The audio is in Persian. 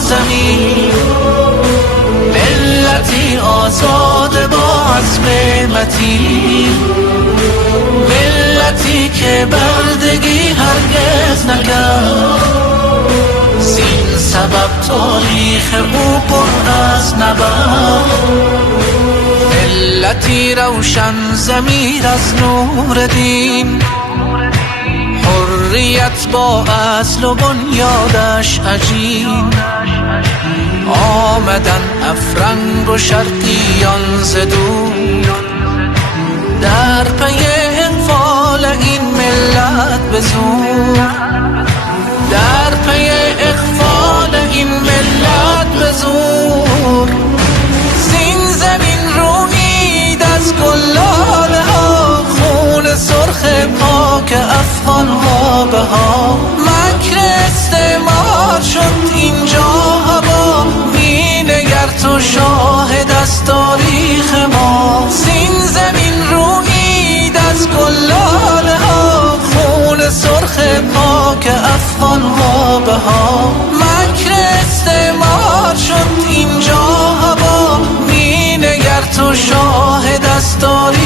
زمین، ملتی آزاد با عزم متین، ملتی که بردگی هرگز نکرد، زین سبب تاریخ او پر از نبرد. ملتی روشن ضمیر از نور دین، حریت با اصل و بنیادش عجین، آمدن افرنگ و شرقیان ز دور، در پی اقفال این ملت به زور، در پی اقفال این ملت به زور. زین زمین رویید از گلاله ها، خون سرخ پاک افغان ها بها، مکر استعمار شد اینجا هوا، می نگر تو شاهد از تاریخ ما. زین زمین رویید از گلاله ها، خون سرخ پاک افغان ها بها، مکر استعمار شد اینجا هوا، می نگر تو شاهد از تاریخ